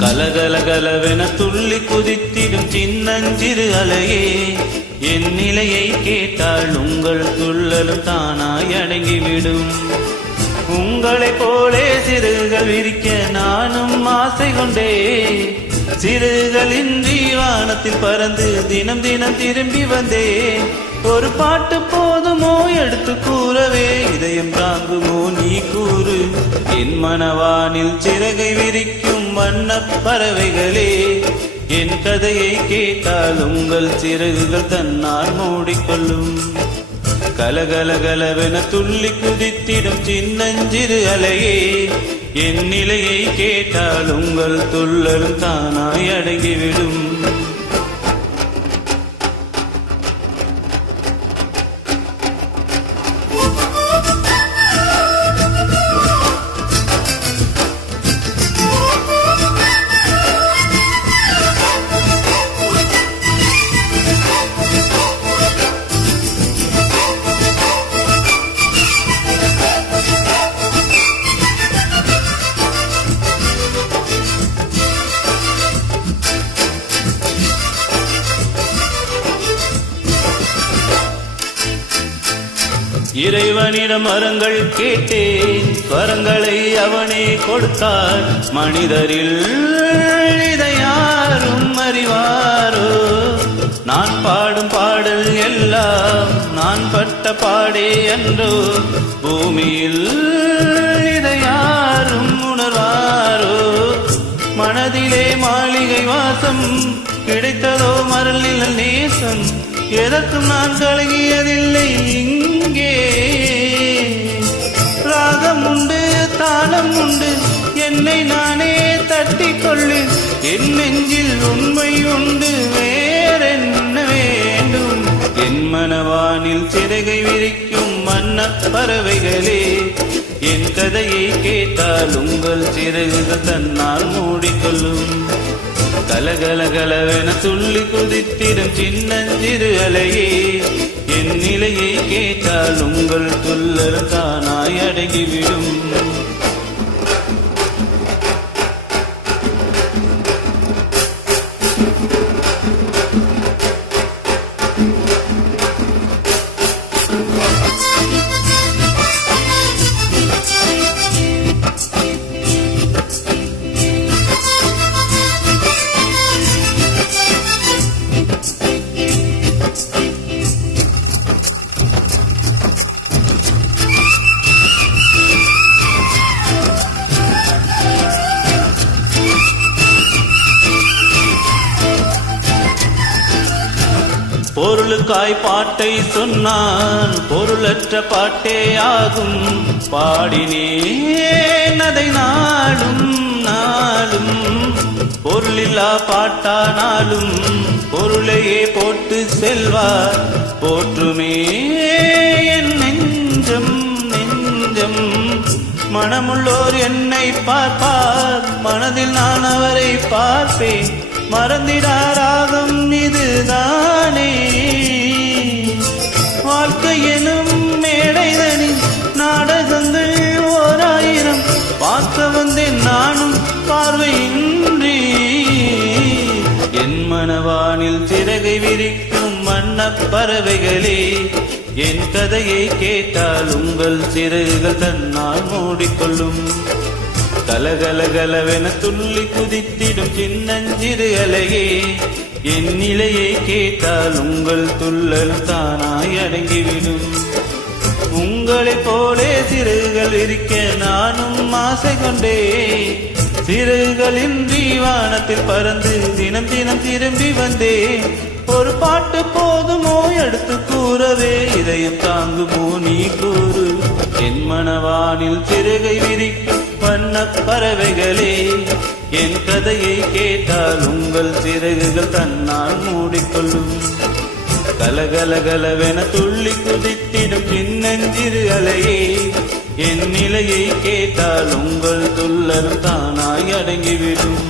கலகலகலவென துள்ளி குதித்திடும் சின்னஞ்சிறு அலையே என் நிலையை கேட்டால் உங்கள் துள்ளலும் தானாய் அடங்கிவிடும். உங்களைப் போலே சிறுகள் விரிக்க நானும் ஆசை கொண்டே சிறுகளின்றி வானத்தில் பறந்து தினம் தினம் திரும்பி வந்தேன் ஒரு பாட்டு போதுமோ எடுத்து கூறவே இதயம் தாங்குமோ நீ கூறு. என் மனவானில் சிறகை விரிக்கும் வண்ண பறவைகளே என் கதையை கேட்டால் உங்கள் சிறகுகள் தன்னால் மூடிக்கொள்ளும். கலகலகலவென துள்ளி குதித்திடும் சின்னஞ்சிறு அலையே என் நிலையை கேட்டால் உங்கள் துள்ளலும் தானாய் அடங்கிவிடும். இறைவனிடம் மரங்கள் கேட்டேன். வரங்களை அவனே கொடுத்தார். மனிதரில் இதை யாரும் அறிவாரோ? நான் பாடும் பாடல் எல்லாம் நான் பட்ட பாடே என்றோ பூமியில் இதை யாரும் உணர்வாரோ? மனதிலே மாளிகை வாசம் கிடைத்ததோ மரலில் நேசம் எதற்கும் நான் கலங்கியதில்லை இங்கே. ராகம் உண்டு தாளம் உண்டு என்னை நானே தட்டிக் கொள்ளு. என் நெஞ்சில் உண்மை உண்டு வேறென்ன வேண்டும்? என் மனவானில் சிறகை விரிக்கும் மன்ன பறவைகளே என் கதையை கேட்டால் உங்கள் சிறகுகள் தன்னால் மூடிக்கொள்ளும் கலகலகலவென துள்ளி குதித்திடும் சின்னஞ்சிறு அலையே என் நிலையை கேட்டால் உங்கள் துள்ளல் தானாய் அடங்கிவிடும். பொருளுக்காய் பாட்டை சொன்னான். பொருளற்ற பாட்டே ஆகும். பாடினேன் அதை நாளும் நாளும். பொருளில்லா பாட்டானாலும் பொருளையே போட்டு செல்வார். போற்றுமே என் நெஞ்சம் நெஞ்சம். மனமுள்ளோர் என்னை பார்ப்பார். மனதில் நான் அவரை பார்ப்பேன். மறந்திடாராகம் இதுதான். இன்றி என் மனவானில் சிறகை விரிக்கும் மன்னப்பறவைகளே என் கதையை கேட்டால் உங்கள் சிறகுகள் தன்னால் மூடிக்கொள்ளும். கலகலகலவென துள்ளி குதித்திடும் சின்னஞ்சிறு அலையே என் நிலையை கேட்டால் உங்கள் துள்ளல் தானாய் அடங்கிவிடும். உங்களைப் போலே சிறுகள் இருக்க நானும் ஆசை கொண்டே சிறகுகளின்றி வானத்தில் பறந்து தினம் தினம் திரும்பி வந்தேன் ஒரு பாட்டு போதுமோ எடுத்து கூறவே இதயம் தாங்குமோ நீ கூறு. என் மனவானில் சிறகை விரிக்கும் வண்ண பறவைகளே. என் கதையை கேட்டால் உங்கள் சிறகுகள் தன்னால் மூடிக்கொள்ளும். கலகலகலவென துள்ளி குதித்திடும் என் நிலையை கேட்டால் உங்கள் துள்ளலும் தானாய் அடங்கிவிடும்.